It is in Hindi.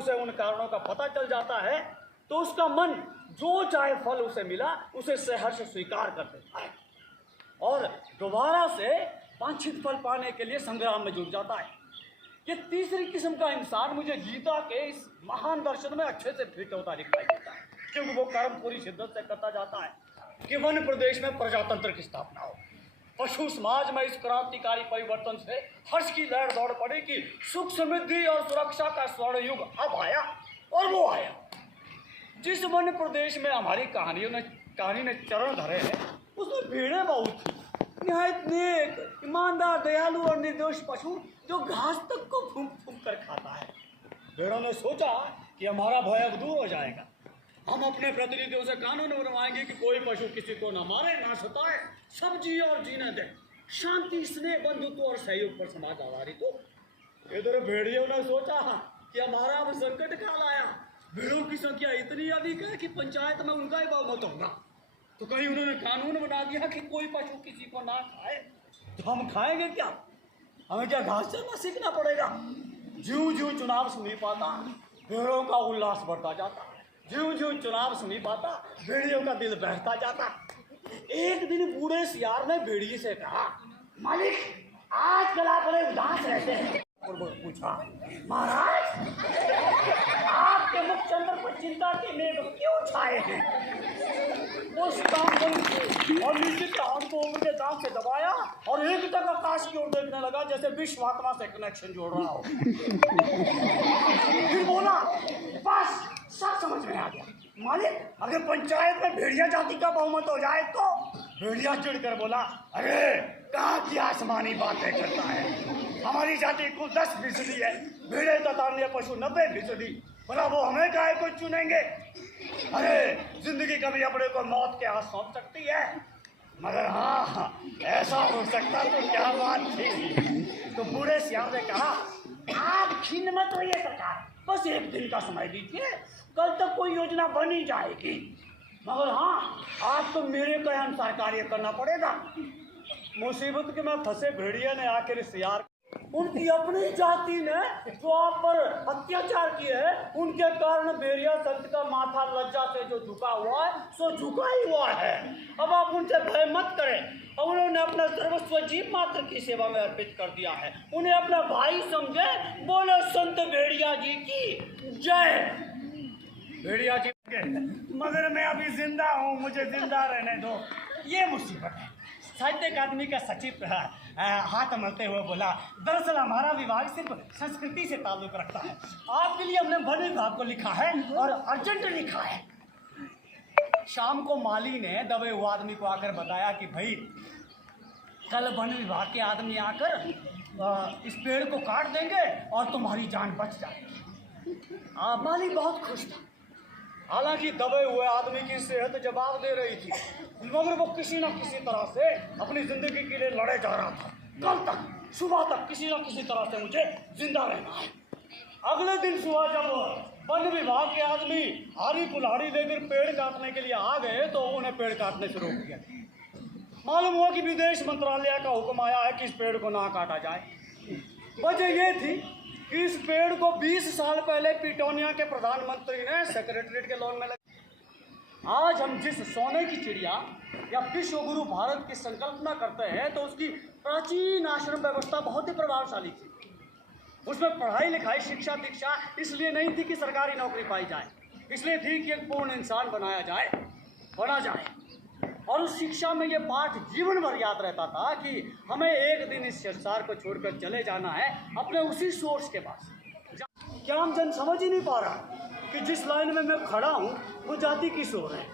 उसे उन कारणों का पता चल जाता है तो उसका मन जो चाहे फल उसे मिला उसे सहर्ष स्वीकार कर देता है और दोबारा से वांछित फल पाने के लिए संग्राम में जुट जाता है। ये तीसरी किस्म का इंसान मुझे गीता के इस महान दर्शन में अच्छे से फिट होता दिखाई देता है, क्योंकि वो कर्म पूरी शिद्दत से करता जाता है कि वन प्रदेश में प्रजातंत्र की स्थापना हो। पशु समाज में इस क्रांतिकारी परिवर्तन से हर्ष की लहर दौड़ पड़ी कि सुख समृद्धि और सुरक्षा का स्वर्ण युग अब आया और वो आया। जिस वन प्रदेश में हमारी कहानी ने चरण धरे हैं उसमें भीड़ें बहुत थी, निहायत नेक, ईमानदार, दयालु और निर्दोष पशु जो घास तक को फूंक फूंक कर खाता है। भेड़ों ने सोचा कि हमारा भय अब दूर हो जाएगा, हम अपने प्रतिनिधियों से कानून बनवाएंगे कि कोई पशु किसी को न मारे न सताए, सब जिए और जीने दे, शांति, स्नेह, बंधुत्व और सहयोग पर समाज आधारित हो। इधर भेड़ियों ने सोचा कि हमारा अब संकट काल आया, भेड़ों की संख्या इतनी अधिक है कि पंचायत में उनका ही बहुमत होगा। तो कहीं उन्होंने कानून बना दिया कि कोई पशु किसी को ना खाए, तो हम खाएंगे क्या? हमें क्या घास चरना सीखना पड़ेगा? ज्यों ज्यों चुनाव समीप आता भेड़ों का उल्लास बढ़ता जाता, ज्यों ज्यों चुनाव समीप आता भेड़ियों का दिल बैठता जाता। एक दिन बूढ़े सियार ने भेड़िए से कहा, मालिक आजकल आप बड़े उदास रहते हैं। और वो पूछा, महाराज आपके मुख चंद्र पर चिंता के मेघ क्यों छाए हैं? वो शिकार और नीचे कान को उम्र के दांत से दबाया और एक तक आकाश की ओर देखने लगा जैसे विश्वात्मा से कनेक्शन जोड़ रहा हो। फिर बोला, बस सब समझ में आ गया मालिक, अगर पंचायत में भेड़िया जाति का बहुमत हो जाए तो। भेड़िया चिढ़कर बोला, अरे कहाँ की आसमानी बातें करता है, हमारी जाति कुल 10% है, भेड़े तथा अन्य पशु 90%, बोला वो हमें काहे को चुनेंगे? अरे जिंदगी कभी अपने को मौत के हाथ सौंप सकती है, मगर हाँ ऐसा हो सकता तो क्या बात थी। तो बूढ़े सियार ने कहा, आप खिन्न मत होइए सरकार, बस एक दिन का समय दीजिए, कल तक कोई योजना बन ही जाएगी, मगर हाँ आप तो मेरे कहे अनुसार कार्य करना पड़ेगा। मुसीबत के में फंसे भेड़िया ने आकर सियार, उनकी अपनी जाति ने जो आप पर अत्याचार किए है उनके कारण भेड़िया संत का माथा लज्जा से जो झुका हुआ है सो झुका ही हुआ है। अब आप उनसे भय मत करें। और उन्होंने अपना सर्वस्व जीव मात्र की सेवा में अर्पित कर दिया है, उन्हें अपना भाई समझे। बोलो संत भेड़िया जी की जय। भेड़िया जी, मगर मैं अभी जिंदा हूँ, मुझे जिंदा रहने दो, ये मुसीबत है। साहित्य अकादमी का सचिव हाथ मलते हुए बोला, दरअसल हमारा विभाग सिर्फ संस्कृति से ताल्लुक रखता है, आपके लिए हमने वन विभाग को लिखा है और अर्जेंट लिखा है। शाम को माली ने दबे हुए आदमी को आकर बताया कि भाई कल वन विभाग के आदमी आकर इस पेड़ को काट देंगे और तुम्हारी जान बच जाएगी। माली बहुत खुश था, हालांकि दबे हुए आदमी की सेहत जवाब दे रही थी, मगर वो किसी न किसी तरह से अपनी जिंदगी के लिए लड़े जा रहा था। कल तक सुबह तक किसी न किसी तरह से मुझे जिंदा रहना है। अगले दिन सुबह जब वन विभाग के आदमी हारी कुल्हाड़ी लेकर पेड़ काटने के लिए आ गए तो उन्हें पेड़ काटने से रोक दिया। मालूम हुआ कि विदेश मंत्रालय का हुक्म आया है कि इस पेड़ को ना काटा जाए। वजह ये थी कि इस पेड़ को 20 साल पहले पिटोनिया के प्रधानमंत्री ने सेक्रेटरीट के लॉन में लगा। आज हम जिस सोने की चिड़िया या विश्व गुरु भारत की संकल्पना करते हैं तो उसकी प्राचीन आश्रम व्यवस्था बहुत ही प्रभावशाली थी। उसमें पढ़ाई लिखाई शिक्षा दीक्षा इसलिए नहीं थी कि सरकारी नौकरी पाई जाए, इसलिए थी कि एक पूर्ण इंसान बना जाए। और उस शिक्षा में ये पाठ जीवन भर याद रहता था कि हमें एक दिन इस संसार को छोड़कर चले जाना है अपने उसी सोर्स के पास। क्या हम जन समझ ही नहीं पा रहा कि जिस लाइन में मैं खड़ा हूँ वो जाति किस ओर है।